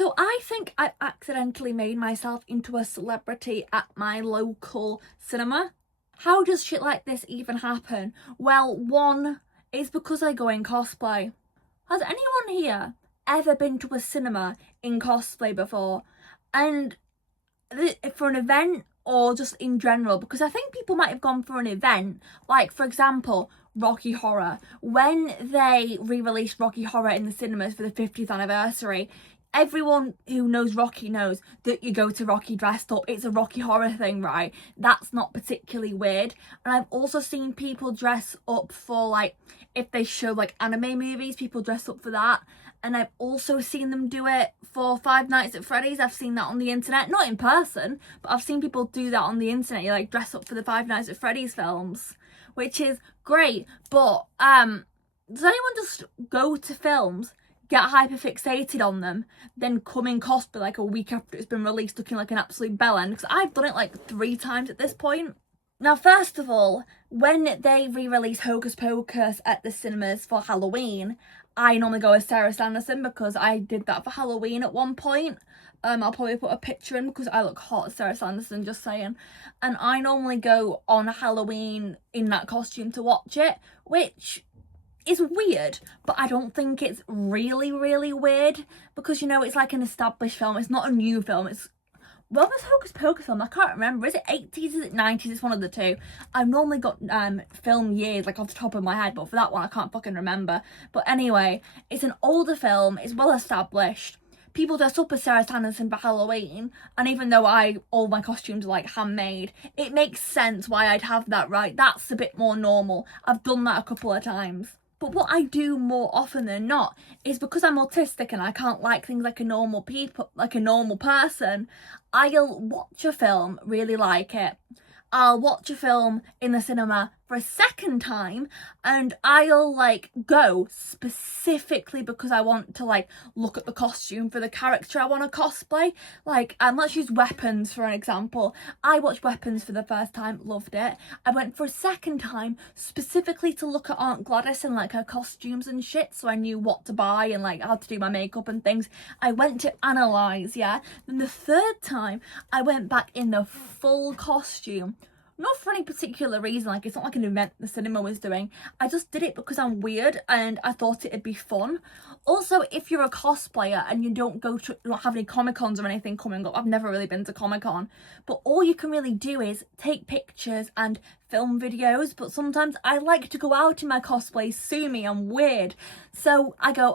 So I think I accidentally made myself into a celebrity at my local cinema. How does shit like this even happen? Well, one is because I go in cosplay. Has anyone here ever been to a cinema in cosplay before? And for an event or just in general? Because I think people might have gone for an event, like for example, Rocky Horror. When they re-released Rocky Horror in the cinemas for the 50th anniversary, everyone who knows Rocky knows that you go to Rocky dressed up. It's a Rocky Horror thing, right? That's not particularly weird. And I've also seen people dress up for, like, if they show like anime movies, people dress up for that. And I've also seen them do it for Five Nights at Freddy's. I've seen that on the internet, not in person, but I've seen people do that on the internet. You like dress up for the Five Nights at Freddy's films, which is great. But does anyone just go to films, get hyper fixated on them, then come in cosplay like a week after it's been released looking like an absolute bellend? Because I've done it like 3 times at this point. Now, first of all, when they re-release Hocus Pocus at the cinemas for Halloween, I normally go as Sarah Sanderson because I did that for Halloween at one point. I'll probably put a picture in because I look hot as Sarah Sanderson, just saying. And I normally go on Halloween in that costume to watch it, which is weird, but I don't think it's really, really weird because, you know, it's like an established film. It's not a new film. Well, this Hocus Pocus film, I can't remember. Is it 80s? Is it 90s? It's one of the two. I've normally got film years like off the top of my head, but for that one I can't fucking remember. But anyway, it's an older film. It's well established. People dress up as Sarah Sanderson for Halloween, and even though all my costumes are like handmade, it makes sense why I'd have that, right? That's a bit more normal. I've done that a couple of times. But what I do more often than not is because I'm autistic and I can't like things like a normal person, I'll watch a film, really like it. I'll watch a film in the cinema for a second time and I'll like go specifically because I want to like look at the costume for the character I want to cosplay. Like, let's use Weapons for an example. I watched Weapons for the first time, loved it. I went for a second time specifically to look at Aunt Gladys and like her costumes and shit, so I knew what to buy and like how to do my makeup and things. I went to analyse, yeah. Then the third time I went back in the full costume. Not for any particular reason, like it's not like an event the cinema was doing. I just did it because I'm weird and I thought it'd be fun. Also, if you're a cosplayer and you don't have any Comic-Cons or anything coming up, I've never really been to Comic-Con, but all you can really do is take pictures and film videos. But sometimes I like to go out in my cosplay, sue me, I'm weird. So I go,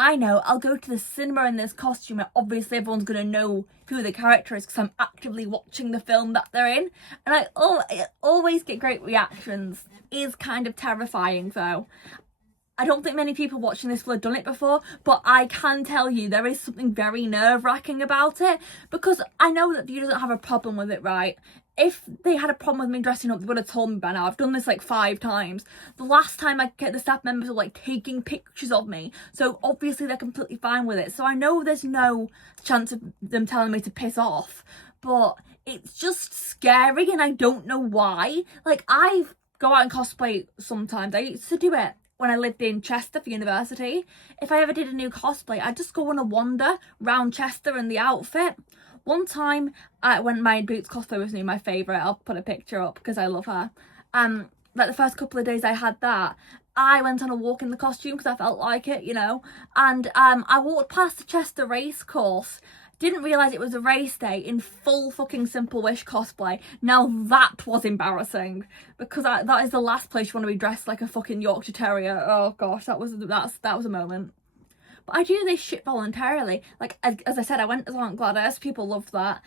I know, I'll go to the cinema in this costume and obviously everyone's going to know who the character is because I'm actively watching the film that they're in. And I always get great reactions. It is kind of terrifying though. I don't think many people watching this will have done it before, but I can tell you there is something very nerve-wracking about it because I know that you doesn't have a problem with it, right? If they had a problem with me dressing up, they would have told me by now. I've done this like 5 times. The last time I get the staff members were like taking pictures of me. So obviously they're completely fine with it. So I know there's no chance of them telling me to piss off. But it's just scary and I don't know why. Like, I go out and cosplay sometimes. I used to do it when I lived in Chester for university. If I ever did a new cosplay, I'd just go on a wander round Chester in the outfit. One time, when my Boots cosplay was new, my favourite, I'll put a picture up because I love her. Like the first couple of days I had that, I went on a walk in the costume because I felt like it, you know. And I walked past the Chester race course, didn't realise it was a race day in full fucking Simple Wish cosplay. Now that was embarrassing because that is the last place you want to be dressed like a fucking Yorkshire Terrier. Oh gosh, that was a moment. But I do this shit voluntarily. Like, as I said, I went as Aunt Gladys. People loved that.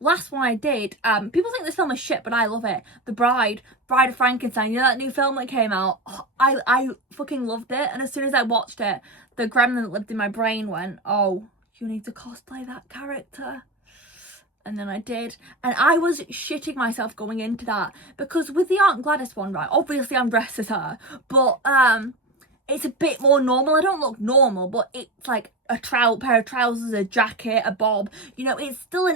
Last one I did, people think this film is shit, but I love it. The Bride of Frankenstein. You know that new film that came out? Oh, I fucking loved it. And as soon as I watched it, the gremlin that lived in my brain went, oh, you need to cosplay that character. And then I did. And I was shitting myself going into that. Because with the Aunt Gladys one, right, obviously I'm dressed as her. But, it's a bit more normal. I don't look normal, but it's like a pair of trousers, a jacket, a bob. You know, it's still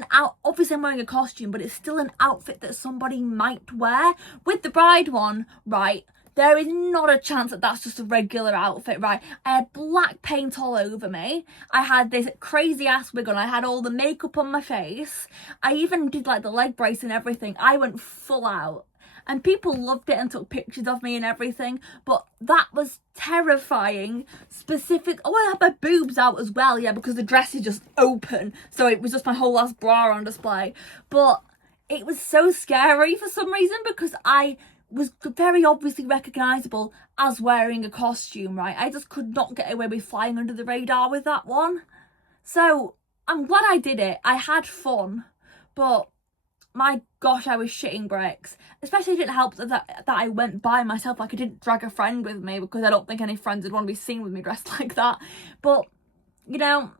obviously I'm wearing a costume, but it's still an outfit that somebody might wear. With the Bride one, right, There is not a chance that that's just a regular outfit, right? I had black paint all over me. I had this crazy ass wig on. I had all the makeup on my face. I even did like the leg brace and everything. I went full out. And people loved it and took pictures of me and everything. But that was terrifying. Oh, I had my boobs out as well, yeah, because the dress is just open. So it was just my whole last bra on display. But it was so scary for some reason because I was very obviously recognisable as wearing a costume, right? I just could not get away with flying under the radar with that one. So I'm glad I did it. I had fun. But my gosh, I was shitting bricks. Especially it didn't help that I went by myself. Like, I didn't drag a friend with me because I don't think any friends would want to be seen with me dressed like that. But, you know,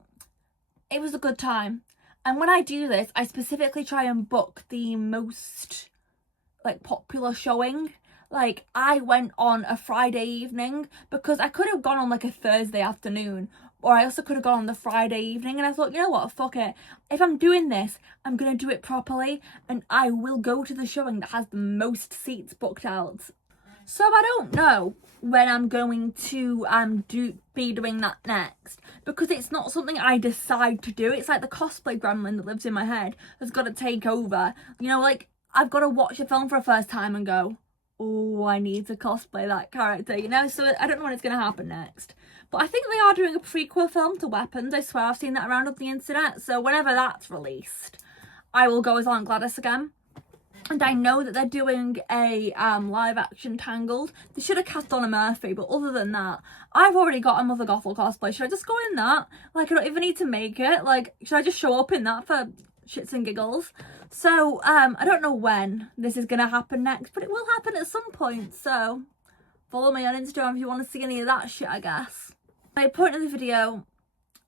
it was a good time. And when I do this, I specifically try and book the most, like, popular showing. Like, I went on a Friday evening because I could have gone on, like, a Thursday afternoon. Or I also could have gone on the Friday evening, and I thought, you know what, fuck it. If I'm doing this, I'm going to do it properly, and I will go to the showing that has the most seats booked out. So I don't know when I'm going to be doing that next, because it's not something I decide to do. It's like the cosplay gremlin that lives in my head has got to take over. You know, like, I've got to watch a film for a first time and go, oh, I need to cosplay that character, you know? So I don't know when it's going to happen next. But I think they are doing a prequel film to Weapons. I swear I've seen that around on the internet. So whenever that's released, I will go as Aunt Gladys again. And I know that they're doing a live action Tangled. They should have cast Donna Murphy, but other than that, I've already got a Mother Gothel cosplay. Should I just go in that? Like, I don't even need to make it. Like, should I just show up in that for shits and giggles? So, I don't know when this is going to happen next, but it will happen at some point. So, follow me on Instagram if you want to see any of that shit, I guess. My point of the video,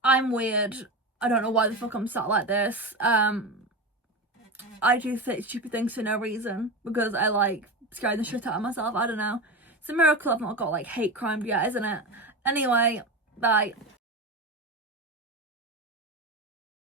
I'm weird. I don't know why the fuck I'm sat like this. I do stupid things for no reason because I like scaring the shit out of myself. I don't know. It's a miracle I've not got like hate crime yet, isn't it? Anyway, bye.